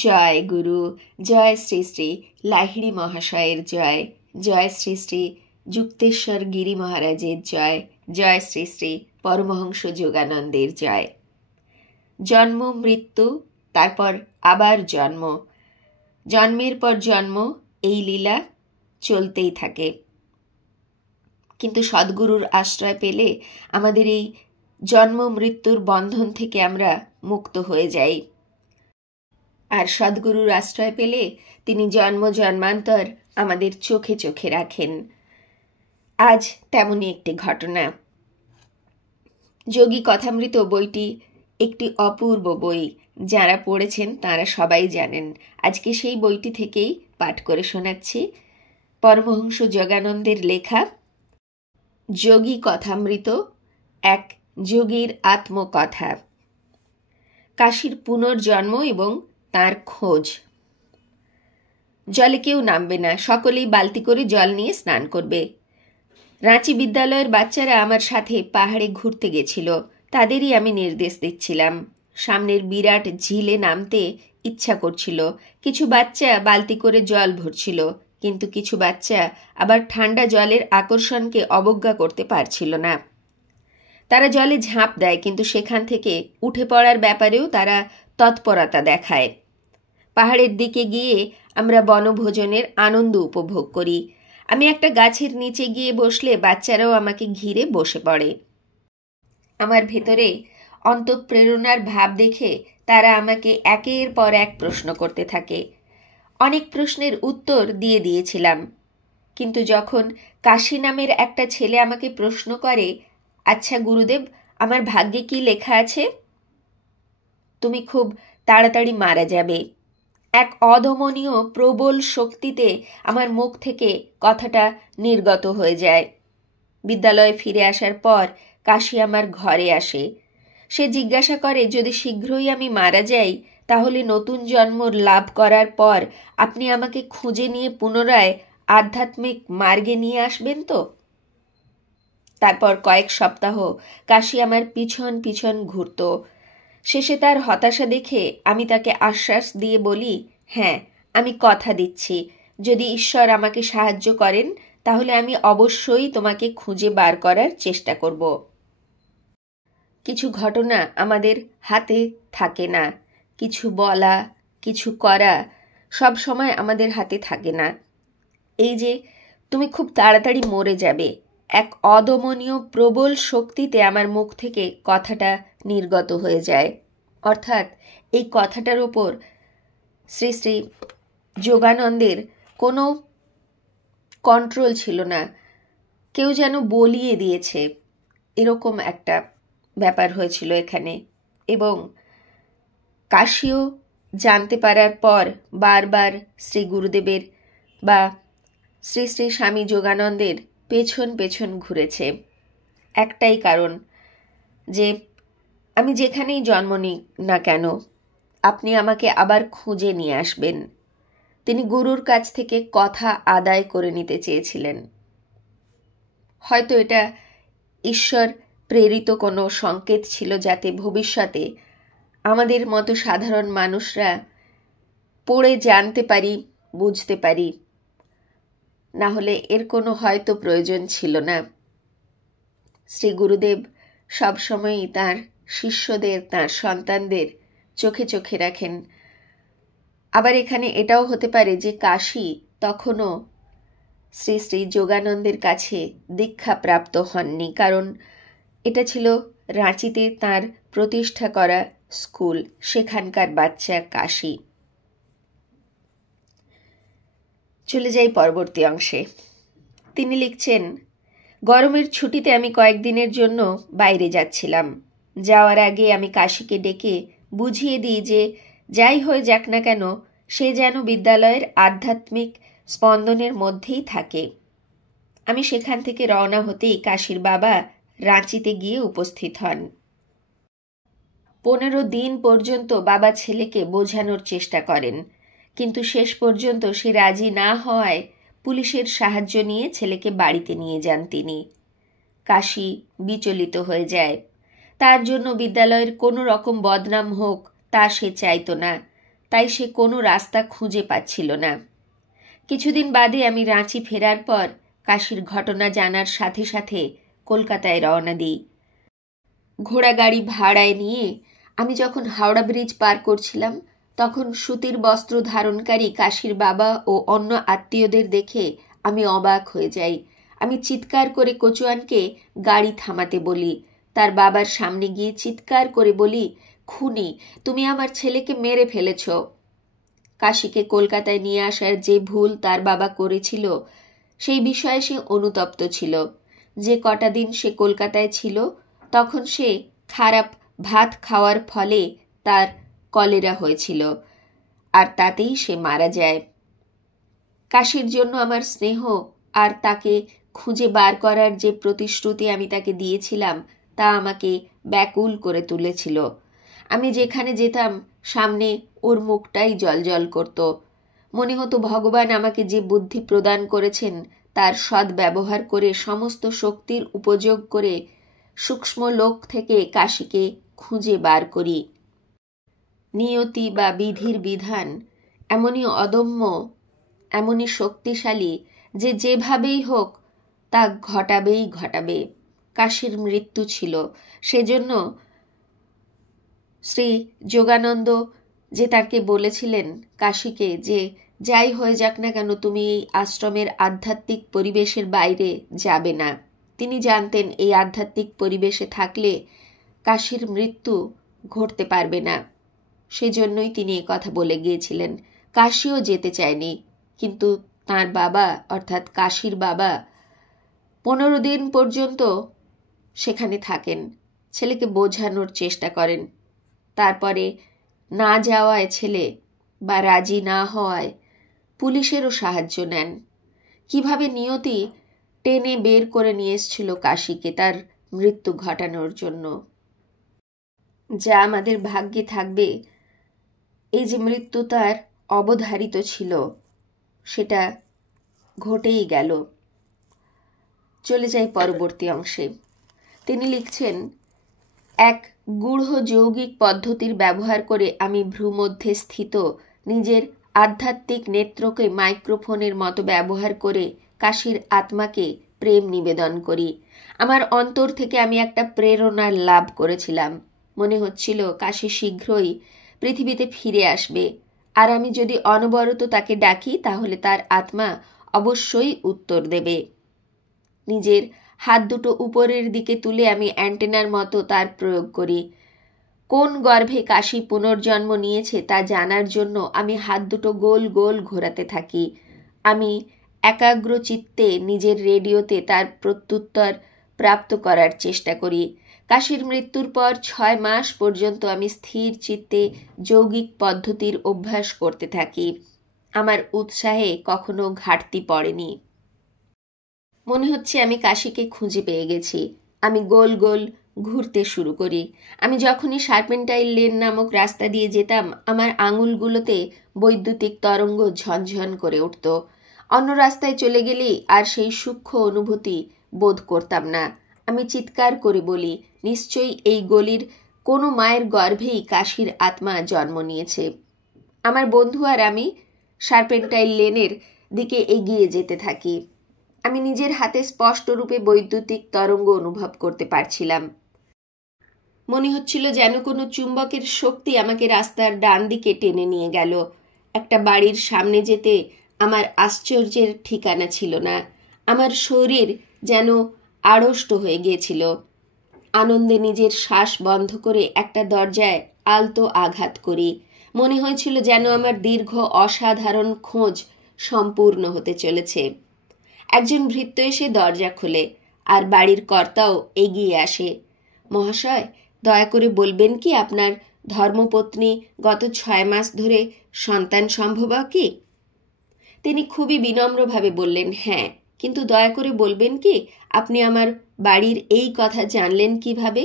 জয় গুরু, জয় শ্রী শ্রী লাহিড়ী মহাশয়ের জয়, জয় শ্রী শ্রী যুক্তেশ্বর গিরি মহারাজের জয়, জয় শ্রী শ্রী পরমহংস যোগানন্দের জয়। জন্ম, মৃত্যু, তারপর আবার জন্ম, জন্মের পর জন্ম, এই লীলা চলতেই থাকে। কিন্তু সদ্গুরুর আশ্রয় পেলে আমাদের এই জন্ম মৃত্যুর বন্ধন থেকে আমরা মুক্ত হয়ে যাই। আর সদ্গুরুর আশ্রয় পেলে তিনি জন্ম জন্মান্তর আমাদের চোখে চোখে রাখেন। আজ তেমনই একটি ঘটনা। যোগী কথামৃত বইটি একটি অপূর্ব বই, যারা পড়েছেন তারা সবাই জানেন। আজকে সেই বইটি থেকেই পাঠ করে শোনাচ্ছি। পরমহংস যোগানন্দের লেখা যোগী কথামৃত, এক যোগীর আত্মকথা। কাশীর পুনর্জন্ম এবং তার খোঁজ। জলে কেউ নামবে না, সকলেই বালতি করে জল নিয়ে স্নান করবে। রাঁচি বিদ্যালয়ের বাচ্চারা আমার সাথে পাহাড়ে ঘুরতে গেছিল, তাদেরই আমি নির্দেশ দিচ্ছিলাম। সামনের বিরাট ঝিলে নামতে ইচ্ছা করছিল। কিছু বাচ্চা বালতি করে জল ভরছিল, কিন্তু কিছু বাচ্চা আবার ঠান্ডা জলের আকর্ষণকে অবজ্ঞা করতে পারছিল না। তারা জলে ঝাঁপ দেয়, কিন্তু সেখান থেকে উঠে পড়ার ব্যাপারেও তারা তৎপরতা দেখায়। পাহাড়ের দিকে গিয়ে আমরা বনভোজনের আনন্দ উপভোগ করি। আমি একটা গাছের নিচে গিয়ে বসলে বাচ্চারাও আমাকে ঘিরে বসে পড়ে। আমার ভেতরে অন্তঃপ্রেরণার ভাব দেখে তারা আমাকে একের পর এক প্রশ্ন করতে থাকে। অনেক প্রশ্নের উত্তর দিয়ে দিয়েছিলাম, কিন্তু যখন কাশী নামের একটা ছেলে আমাকে প্রশ্ন করে, আচ্ছা গুরুদেব, আমার ভাগ্যে কি লেখা আছে? তুমি খুব তাড়াতাড়ি মারা যাবে, এক অদমনীয় প্রবল শক্তিতে আমার মুখ থেকে কথাটা নির্গত হয়ে যায়। বিদ্যালয়ে ফিরে আসার পর কাশী আমার ঘরে আসে। সে জিজ্ঞাসা করে, যদি শীঘ্রই আমি মারা যাই, তাহলে নতুন জন্ম লাভ করার পর আপনি আমাকে খুঁজে নিয়ে পুনরায় আধ্যাত্মিক মার্গে নিয়ে আসবেন তো? তারপর কয়েক সপ্তাহ কাশী আমার পিছন পিছন ঘুরত। শেষে তার হতাশা দেখে আমি তাকে আশ্বাস দিয়ে বলি, হ্যাঁ, আমি কথা দিচ্ছি, যদি ঈশ্বর আমাকে সাহায্য করেন তাহলে আমি অবশ্যই তোমাকে খুঁজে বার করার চেষ্টা করব। কিছু ঘটনা আমাদের হাতে থাকে না, কিছু বলা, কিছু করা সব সময় আমাদের হাতে থাকে না। এই যে তুমি খুব তাড়াতাড়ি মরে যাবে, এক অদমনীয় প্রবল শক্তিতে আমার মুখ থেকে কথাটা নির্গত হয়ে যায়। অর্থাৎ এই কথাটার ওপর শ্রী শ্রী যোগানন্দের কোনো কন্ট্রোল ছিল না, কেউ যেন বলিয়ে দিয়েছে, এরকম একটা ব্যাপার হয়েছিল এখানে। এবং কাশীও জানতে পারার পর বারবার শ্রী গুরুদেবের বা শ্রী শ্রী স্বামী যোগানন্দের পেছন পেছন ঘুরেছে। একটাই কারণ, যে আমি যেখানেই জন্ম নিই না কেন আপনি আমাকে আবার খুঁজে নিয়ে আসবেন। তিনি গুরুর কাছ থেকে কথা আদায় করে নিতে চেয়েছিলেন। হয়তো এটা ঈশ্বর প্রেরিত কোনো সংকেত ছিল, যাতে ভবিষ্যতে আমাদের মতো সাধারণ মানুষরা পড়ে জানতে পারি, বুঝতে পারি। না হলে এর কোনো হয়তো প্রয়োজন ছিল না। শ্রী গুরুদেব সবসময়ই তাঁর শিষ্যদের, তাঁর সন্তানদের চোখে চোখে রাখেন। আবার এখানে এটাও হতে পারে যে কাশী তখনও শ্রী শ্রী যোগানন্দের কাছে দীক্ষা প্রাপ্ত হননি, কারণ এটা ছিল রাঁচিতে তাঁর প্রতিষ্ঠা করা স্কুল, সেখানকার বাচ্চা কাশী। চলে যাই পরবর্তী অংশে। তিনি লিখছেন, গরমের ছুটিতে আমি কয়েকদিনের জন্য বাইরে যাচ্ছিলাম। যাওয়ার আগে আমি কাশীকে ডেকে বুঝিয়ে দিই যে যাই হয়ে যাক না কেন সে যেন বিদ্যালয়ের আধ্যাত্মিক স্পন্দনের মধ্যেই থাকে। আমি সেখান থেকে রওনা হতেই কাশীর বাবা রাঁচিতে গিয়ে উপস্থিত হন। 15 দিন পর্যন্ত বাবা ছেলেকে বোঝানোর চেষ্টা করেন, কিন্তু শেষ পর্যন্ত সে রাজি না হওয়ায় পুলিশের সাহায্য নিয়ে ছেলেকে বাড়িতে নিয়ে যান তিনি। কাশী বিচলিত হয়ে যায়। তার জন্য বিদ্যালয়ের কোনো রকম বদনাম হোক তা সে চাইতো না। তাই সে কোনো রাস্তা খুঁজে পাচ্ছিল না। কিছুদিন বাদে আমি রাঁচি ফেরার পর কাশির ঘটনা জানার সাথে সাথে কলকাতায় রওনা দিই। ঘোড়া গাড়ি ভাড়ায় নিয়ে আমি যখন হাওড়া ব্রিজ পার করছিলাম, তখন সুতির বস্ত্র ধারণকারী কাশির বাবা ও অন্য আত্মীয়দের দেখে আমি অবাক হয়ে যাই। আমি চিৎকার করে কচুয়ানকে গাড়ি থামাতে বলি। তার বাবার সামনে গিয়ে চিৎকার করে বলি, খুনি, তুমি আমার ছেলেকে মেরে ফেলেছ। কাশিকে কলকাতায় নিয়ে আসার যে ভুল তার বাবা করেছিল সেই বিষয়ে সে অনুতপ্ত ছিল। যে কটা দিন সে কলকাতায় ছিল তখন সে খারাপ ভাত খাওয়ার ফলে তার কলেরা হয়েছিল, আর তাতেই সে মারা যায়। কাশির জন্য আমার স্নেহ আর তাকে খুঁজে বার করার যে প্রতিশ্রুতি আমি তাকে দিয়েছিলাম তা আমাকে ব্যাকুল করে তুলেছিল। আমি যেখানে যেতাম সামনে ওর মুখটাই জলজল করত। মনে হতো ভগবান আমাকে যে বুদ্ধি প্রদান করেছেন তার সৎ ব্যবহার করে সমস্ত শক্তির উপযোগ করে সূক্ষ্ম লোক থেকে কাশিকে খুঁজে বার করি। নিয়তি বা বিধির বিধান এমনই অদম্য, এমনই শক্তিশালী যে যেভাবেই হোক তা ঘটাবেই ঘটাবে। কাশির মৃত্যু ছিল, সেজন্য শ্রী যোগানন্দ যে তাকে বলেছিলেন কাশিকে যে যাই হয়ে যাক না কেন তুমি এই আশ্রমের আধ্যাত্মিক পরিবেশের বাইরে যাবে না। তিনি জানতেন এই আধ্যাত্মিক পরিবেশে থাকলে কাশির মৃত্যু ঘটতে পারবে না, সেজন্যই তিনি এ কথা বলে গিয়েছিলেন। কাশিও যেতে চায়নি, কিন্তু তার বাবা অর্থাৎ কাশির বাবা 15 দিন পর্যন্ত সেখানে থাকেন, ছেলেকে বোঝানোর চেষ্টা করেন। তারপরে না যাওয়ায় ছেলে বা রাজি না হওয়ায় পুলিশেরও সাহায্য নেন। কিভাবে নিয়তি টেনে বের করে নিয়ে এসেছিল কাশিকে তার মৃত্যু ঘটানোর জন্য। যা আমাদের ভাগ্যে থাকবে, এই যে মৃত্যু তার অবধারিত ছিল সেটা ঘটেই গেল। চলে যাই পরবর্তী অংশে। তিনি লিখছেন, এক গূঢ় যৌগিক পদ্ধতির ব্যবহার করে আমি ভ্রূমধ্যে স্থিত নিজের আধ্যাত্মিক নেত্রকে মাইক্রোফোনের মতো ব্যবহার করে কাশির আত্মাকে প্রেম নিবেদন করি। আমার অন্তর থেকে আমি একটা প্রেরণা লাভ করেছিলাম। মনে হচ্ছিল কাশি শীঘ্রই পৃথিবীতে ফিরে আসবে, আর আমি যদি অনবরত তাকে ডাকি তাহলে তার আত্মা অবশ্যই উত্তর দেবে। নিজের হাত দুটো উপরের দিকে তুলে আমি অ্যান্টেনার মতো তার প্রয়োগ করি। কোন গর্ভে কাশি পুনর্জন্ম নিয়েছে তা জানার জন্য আমি হাত দুটো গোল গোল ঘোরাতে থাকি। আমি একাগ্র চিত্তে নিজের রেডিওতে তার প্রত্যুত্তর প্রাপ্ত করার চেষ্টা করি। কাশির মৃত্যুর পর 6 মাস পর্যন্ত আমি স্থির চিত্তে যৌগিক পদ্ধতির অভ্যাস করতে থাকি। আমার উৎসাহে কখনো ঘাটতি পড়েনি। মনে হচ্ছে আমি কাশিকে খুঁজে পেয়ে গেছি। আমি গোল গোল ঘুরতে শুরু করি। আমি যখনই সার্পেন্টাইল লেন নামক রাস্তা দিয়ে যেতাম আমার আঙুলগুলোতে বৈদ্যুতিক তরঙ্গ ঝনঝন করে উঠত। অন্য রাস্তায় চলে গেলেই আর সেই সূক্ষ্ম অনুভূতি বোধ করতাম না। আমি চিৎকার করে বলি, নিশ্চয়ই এই গলির কোনো মায়ের গর্ভেই কাশির আত্মা জন্ম নিয়েছে। আমার বন্ধু আর আমি সার্পেন্টাইল লেনের দিকে এগিয়ে যেতে থাকি। আমি নিজের হাতে স্পষ্টরূপে বৈদ্যুতিক তরঙ্গ অনুভব করতে পারছিলাম। মনে হচ্ছিল যেন কোনো চুম্বকের শক্তি আমাকে রাস্তার ডান দিকে টেনে নিয়ে গেল। একটা বাড়ির সামনে যেতে আমার আশ্চর্যের ঠিকানা ছিল না। আমার শরীর যেন আড়ষ্ট হয়ে গিয়েছিল। আনন্দে নিজের শ্বাস বন্ধ করে একটা দরজায় আলতো আঘাত করি। মনে হয়েছিল যেন আমার দীর্ঘ অসাধারণ খোঁজ সম্পূর্ণ হতে চলেছে। একজন ভৃত্য এসে দরজা খোলে আর বাড়ির কর্তাও এগিয়ে আসে। মহাশয়, দয়া করে বলবেন কি আপনার ধর্মপত্নী গত 6 মাস ধরে সন্তান সম্ভবা কি? তিনি খুবই বিনম্রভাবে বললেন, হ্যাঁ, কিন্তু দয়া করে বলবেন কি আপনি আমার বাড়ির এই কথা জানলেন কিভাবে?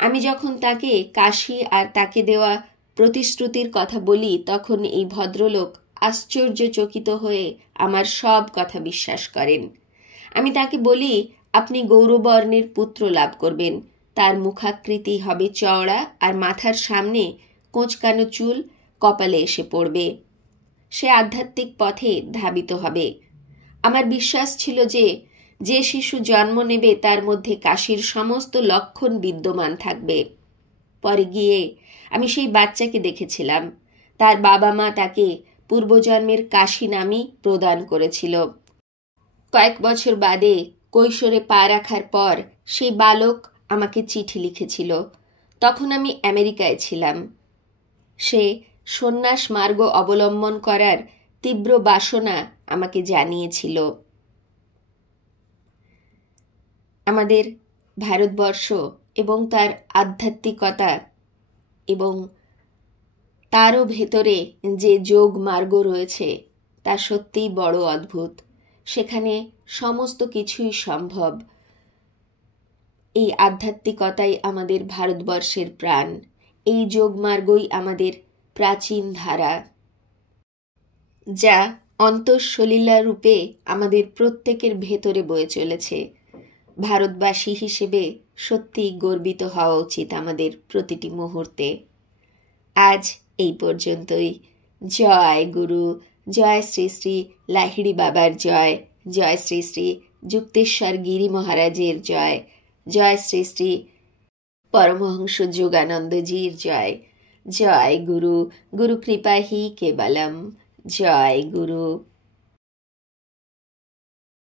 আমি যখন তাকে কাশি আর তাকে দেওয়া প্রতিশ্রুতির কথা বলি তখন এই ভদ্রলোক আশ্চর্যচকিত হয়ে আমার সব কথা বিশ্বাস করেন। আমি তাকে বলি, আপনি গৌরবর্ণের পুত্র লাভ করবেন। তার মুখাকৃতি হবে চওড়া আর মাথার সামনে কোঁচকানো চুল, কপালে এসে পড়বে। সে আধ্যাত্মিক পথে ধাবিত হবে। আমার বিশ্বাস ছিল যে যে শিশু জন্ম নেবে তার মধ্যে কাশীর সমস্ত লক্ষণ বিদ্যমান থাকবে। পরে গিয়ে আমি সেই বাচ্চাকে দেখেছিলাম। তার বাবা মা তাকে পূর্বজন্মের কাশী নামই প্রদান করেছিল। কয়েক বছর বাদে কৈশোরে পা রাখার পর সেই বালক আমাকে চিঠি লিখেছিল। তখন আমি আমেরিকায় ছিলাম। সে সন্ন্যাস মার্গ অবলম্বন করার তীব্র বাসনা আমাকে জানিয়েছিল। আমাদের ভারতবর্ষ এবং তার আধ্যাত্মিকতা এবং তারও ভেতরে যে যোগ মার্গ রয়েছে তা সত্যিই বড় অদ্ভুত। সেখানে সমস্ত কিছুই সম্ভব। এই আধ্যাত্মিকতাই আমাদের ভারতবর্ষের প্রাণ। এই যোগমার্গই আমাদের প্রাচীন ধারা, যা অন্তঃসলীলা রূপে আমাদের প্রত্যেকের ভেতরে বয়ে চলেছে। ভারতবাসী হিসেবে সত্যিই গর্বিত হওয়া উচিত আমাদের প্রতিটি মুহূর্তে। আজ এই পর্যন্তই। জয় গুরু, জয় শ্রী শ্রী লাহিড়ী বাবার জয়, জয় শ্রী শ্রী যুক্তেশ্বর গিরি মহারাজের জয়, জয় শ্রী শ্রী পরমহংস যোগানন্দজির জয়। জয় গুরু, গুরু কৃপা হি কেবলম। জয় গুরু।